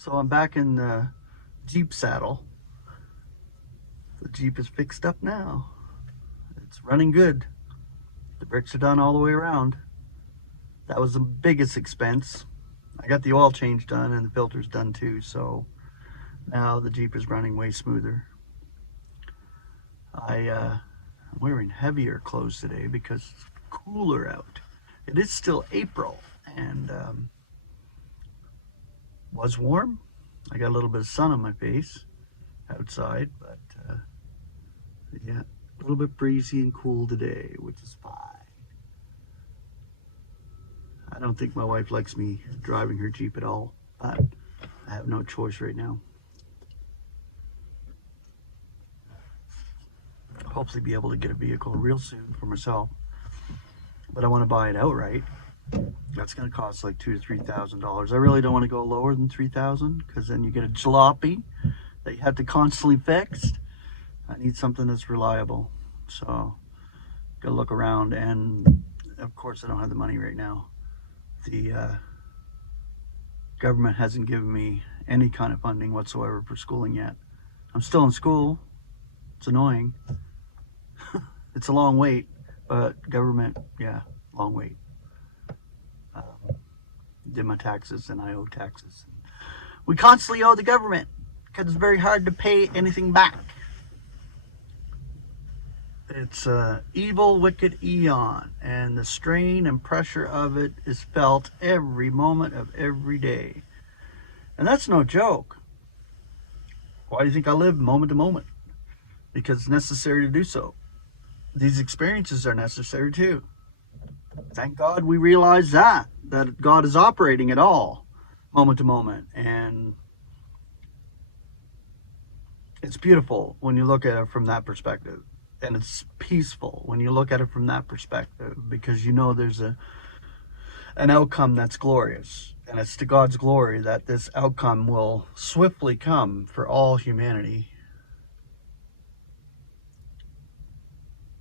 So I'm back in the Jeep saddle. The Jeep is fixed up now. It's running good. The brakes are done all the way around. That was the biggest expense. I got the oil change done and the filter's done too, so now the Jeep is running way smoother. I'm wearing heavier clothes today because it's cooler out. It is still April and was warm. I got a little bit of sun on my face outside, but yeah, a little bit breezy and cool today, which is fine. I don't think my wife likes me driving her Jeep at all, but I have no choice right now. I'll hopefully be able to get a vehicle real soon for myself, but I want to buy it outright. That's going to cost like $2,000 to $3,000. I really don't want to go lower than $3,000 because then you get a jalopy that you have to constantly fix. I need something that's reliable, so gotta look around. And of course I don't have the money right now. The government hasn't given me any kind of funding whatsoever for schooling yet. I'm still in school. It's annoying. It's a long wait, but government, yeah, long wait. Did my taxes and I owe taxes. We constantly owe the government because it's very hard to pay anything back. It's evil, wicked eon, and the strain and pressure of it is felt every moment of every day. And that's no joke. Why do you think I live moment to moment? Because it's necessary to do so. These experiences are necessary too. Thank God we realize that God is operating at all, moment to moment. And it's beautiful when you look at it from that perspective. And it's peaceful when you look at it from that perspective, because you know there's an outcome that's glorious, and it's to God's glory that this outcome will swiftly come for all humanity.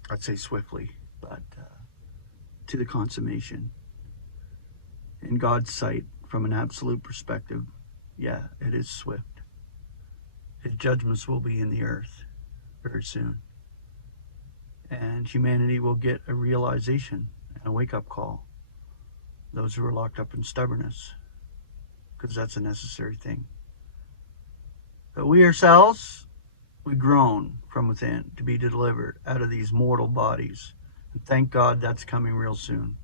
I'd say swiftly, but to the consummation. In God's sight, from an absolute perspective, yeah, it is swift. His judgments will be in the earth very soon. And humanity will get a realization and a wake-up call. Those who are locked up in stubbornness, because that's a necessary thing. But we ourselves, we groan from within to be delivered out of these mortal bodies. And thank God that's coming real soon.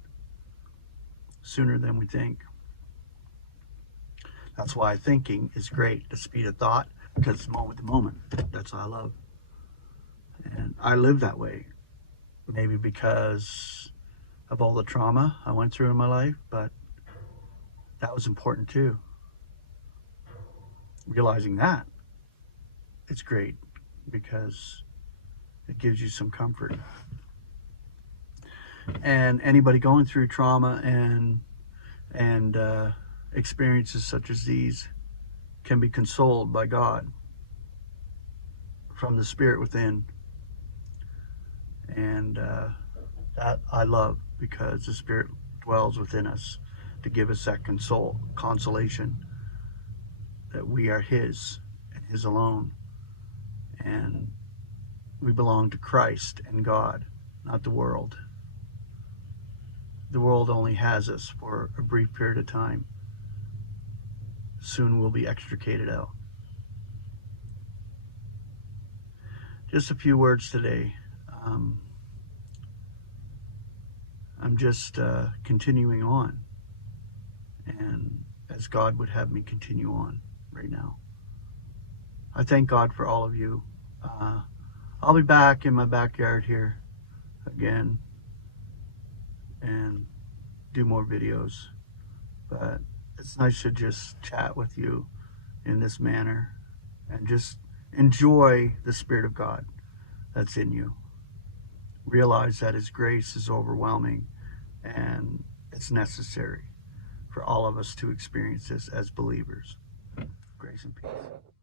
Sooner than we think. That's why thinking is great, the speed of thought, because it's moment to moment. That's what I love. And I live that way. Maybe because of all the trauma I went through in my life, but that was important too. Realizing that, it's great because it gives you some comfort. And anybody going through trauma and experiences such as these can be consoled by God from the Spirit within. And that I love, because the Spirit dwells within us to give us that consolation that we are His and His alone, and we belong to Christ and God, not the world. The world only has us for a brief period of time. Soon we'll be extricated out. Just a few words today. I'm just continuing on, and as God would have me continue on right now. I thank God for all of you. I'll be back in my backyard here again and do more videos, but it's nice to just chat with you in this manner and just enjoy the Spirit of God that's in you. Realize that His grace is overwhelming, and it's necessary for all of us to experience this as believers. Grace and peace.